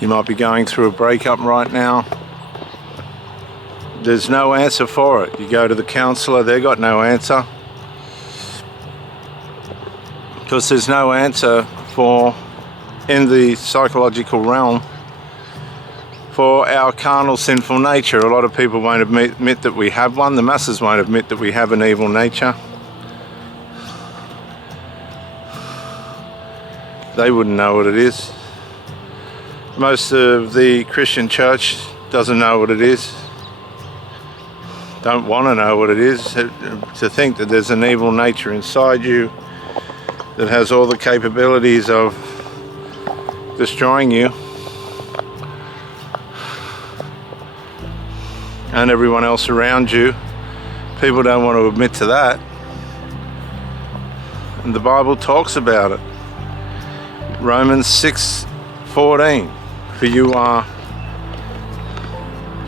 You might be going through a breakup right now. There's no answer for it. You go to the counsellor, they've got no answer. Because there's no answer in the psychological realm for our carnal sinful nature. A lot of people won't admit that we have one. The masses won't admit that we have an evil nature. They wouldn't know what it is. Most of the Christian church doesn't know what it is. Don't want to know what it is. To think that there's an evil nature inside you that has all the capabilities of destroying you and everyone else around you. People don't want to admit to that. And the Bible talks about it. Romans 6:14.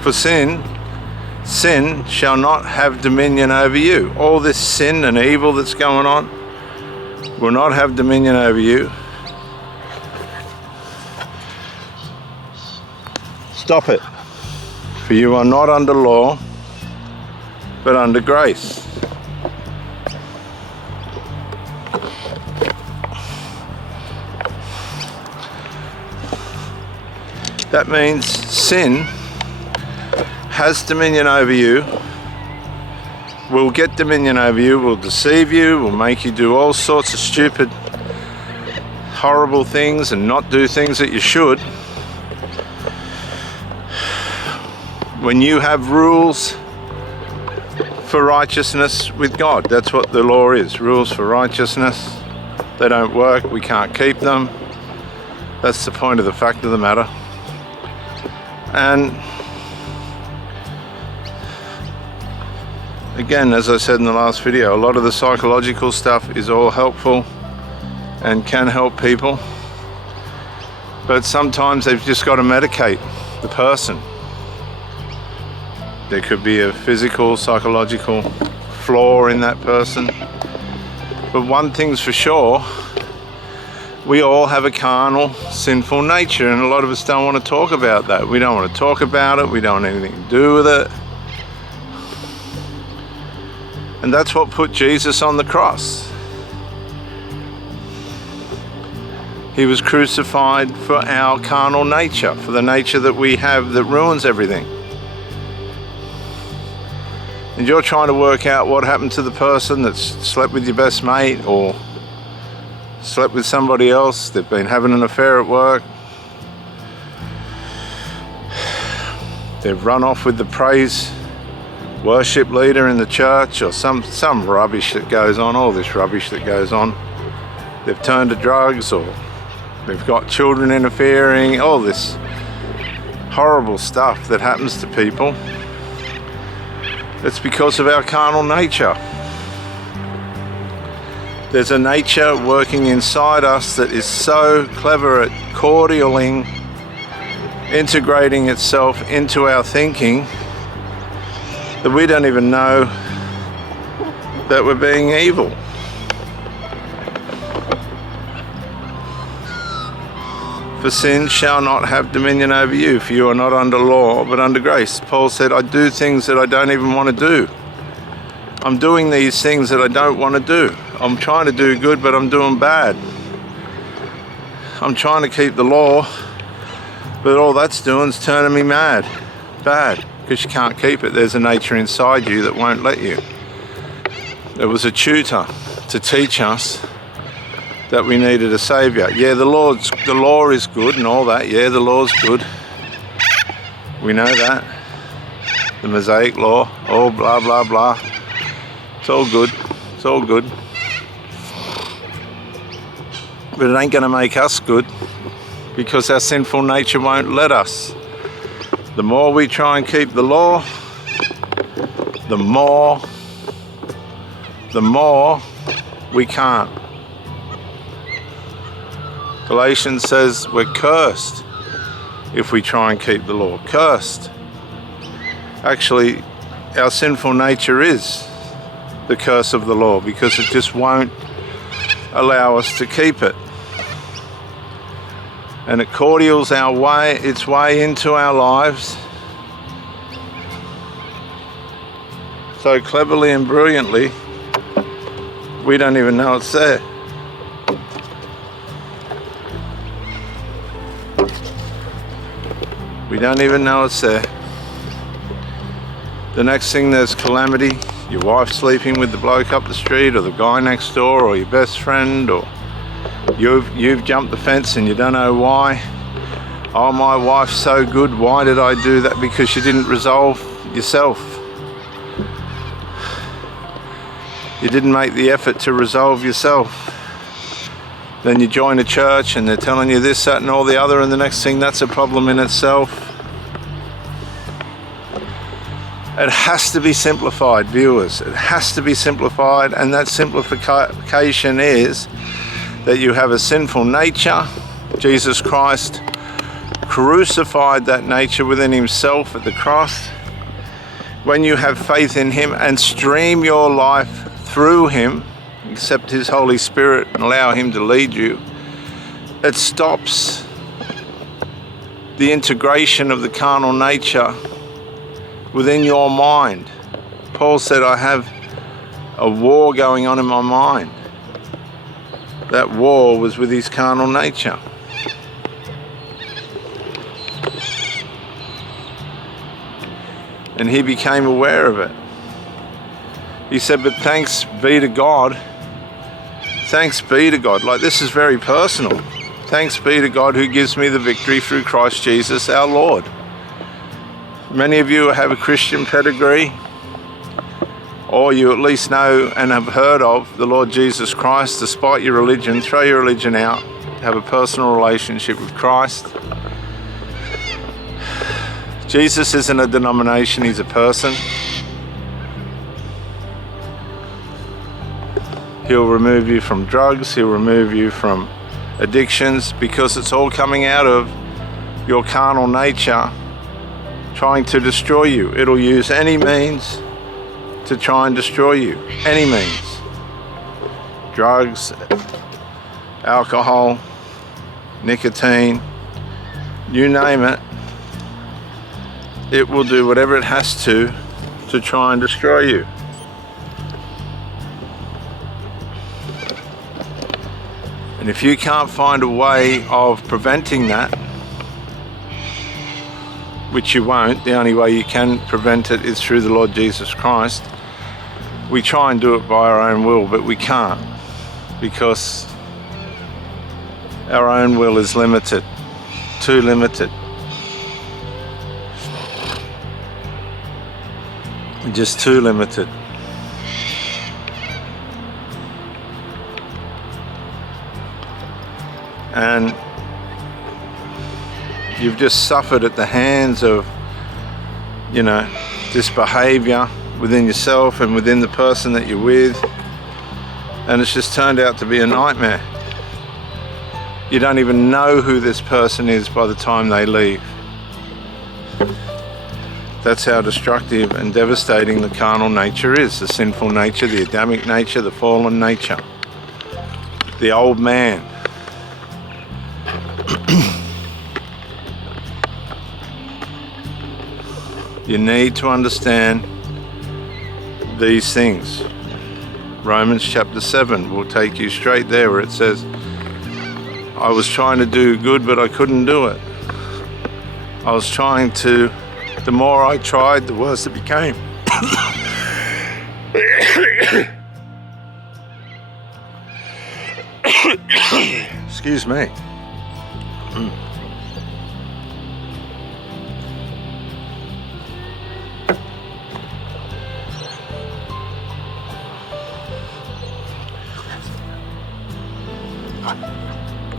For sin shall not have dominion over you. All this sin and evil that's going on will not have dominion over you. Stop it. For you are not under law, but under grace. That means sin has dominion over you, will get dominion over you, will deceive you, will make you do all sorts of stupid, horrible things and not do things that you should. When you have rules for righteousness with God, that's what the law is, rules for righteousness. They don't work, we can't keep them. That's the point of the fact of the matter. And again, as I said in the last video, a lot of the psychological stuff is all helpful and can help people, but sometimes they've just got to medicate the person. There could be a physical, psychological flaw in that person, but one thing's for sure, we all have a carnal, sinful nature, and a lot of us don't want to talk about that. We don't want to talk about it, we don't want anything to do with it. And that's what put Jesus on the cross. He was crucified for our carnal nature, for the nature that we have that ruins everything. And you're trying to work out what happened to the person that's slept with your best mate or slept with somebody else, they've been having an affair at work, they've run off with the praise worship leader in the church, or some rubbish that goes on, all this rubbish that goes on. They've turned to drugs, or they've got children interfering, all this horrible stuff that happens to people. It's because of our carnal nature. There's a nature working inside us that is so clever at cordialing, integrating itself into our thinking, that we don't even know that we're being evil. For sin shall not have dominion over you, for you are not under law, but under grace. Paul said, I do things that I don't even want to do. I'm doing these things that I don't want to do. I'm trying to do good, but I'm doing bad. I'm trying to keep the law, but all that's doing is turning me mad. Bad, because you can't keep it. There's a nature inside you that won't let you. There was a tutor to teach us that we needed a saviour. Yeah, the law is good and all that. Yeah, the law's good. We know that. The Mosaic law, all blah, blah, blah. It's all good. It's all good. But it ain't going to make us good, because our sinful nature won't let us. The more we try and keep the law, the more we can't. Galatians says we're cursed if we try and keep the law. Cursed. Actually, our sinful nature is the curse of the law, because it just won't allow us to keep it. and it cordials its way into our lives so cleverly and brilliantly, we don't even know it's there. We don't even know it's there. The next thing, there's calamity. Your wife sleeping with the bloke up the street, or the guy next door, or your best friend, or you've jumped the fence and you don't know why. Oh, my wife's so good, why did I do that? Because you didn't resolve yourself. You didn't make the effort to resolve yourself. Then you join a church and they're telling you this, that and all the other, and the next thing, that's a problem in itself. It has to be simplified, viewers. It has to be simplified, and that simplification is that you have a sinful nature. Jesus Christ crucified that nature within himself at the cross. When you have faith in him and stream your life through him, accept his Holy Spirit and allow him to lead you, it stops the integration of the carnal nature within your mind. Paul said, I have a war going on in my mind. That war was with his carnal nature. And he became aware of it. He said, but thanks be to God. Thanks be to God. Like, this is very personal. Thanks be to God who gives me the victory through Christ Jesus our Lord. Many of you have a Christian pedigree, or you at least know and have heard of the Lord Jesus Christ. Despite your religion, throw your religion out. Have a personal relationship with Christ. Jesus isn't a denomination, he's a person. He'll remove you from drugs, he'll remove you from addictions, because it's all coming out of your carnal nature trying to destroy you. It'll use any means to try and destroy you. Any means. Drugs, alcohol, nicotine, you name it. It will do whatever it has to try and destroy you. And if you can't find a way of preventing that, which you won't, the only way you can prevent it is through the Lord Jesus Christ. We try and do it by our own will, but we can't, because our own will is limited, too limited. Just too limited. And you've just suffered at the hands of, this behavior within yourself and within the person that you're with, and it's just turned out to be a nightmare. You don't even know who this person is by the time they leave. That's how destructive and devastating the carnal nature is, the sinful nature, the Adamic nature, the fallen nature, the old man. You need to understand these things. Romans chapter 7 will take you straight there, where it says, I was trying to do good, but I couldn't do it. I was trying to, the more I tried, the worse it became. Excuse me.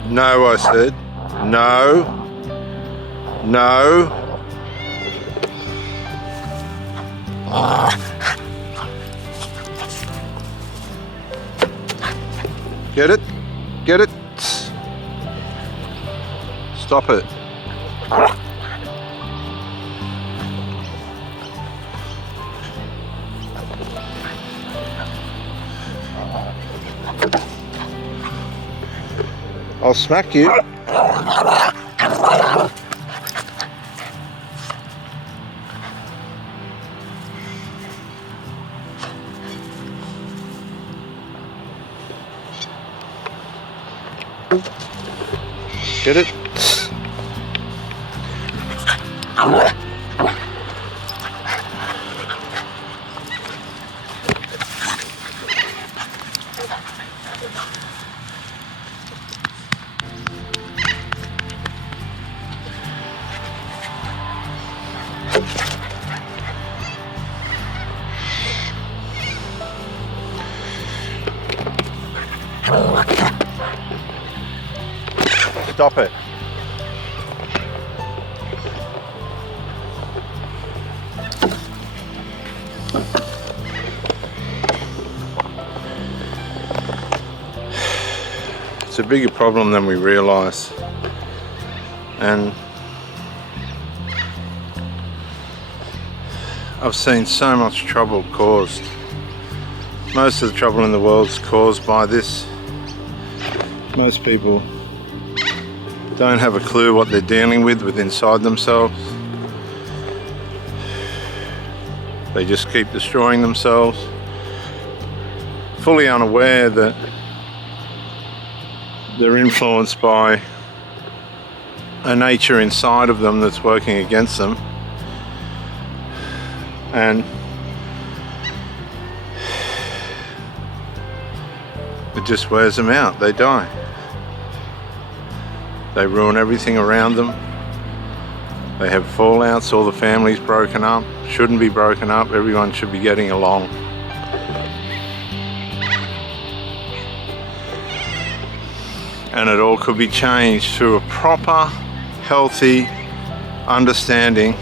No, I said. No. No. Get it? Get it? Stop it. I'll smack you. Get it? Stop it. It's a bigger problem than we realise, and I've seen so much trouble caused. Most of the trouble in the world is caused by this. Most people don't have a clue what they're dealing with inside themselves. They just keep destroying themselves, fully unaware that they're influenced by a nature inside of them that's working against them, and it just wears them out. They die. They ruin everything around them. They have fallouts, all the families broken up. Shouldn't be broken up, everyone should be getting along. And it all could be changed through a proper, healthy understanding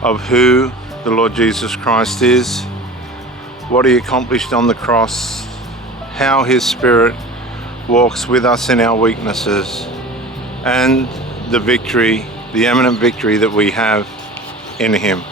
of who the Lord Jesus Christ is, what He accomplished on the cross, how His Spirit walks with us in our weaknesses, and the victory, the eminent victory that we have in Him.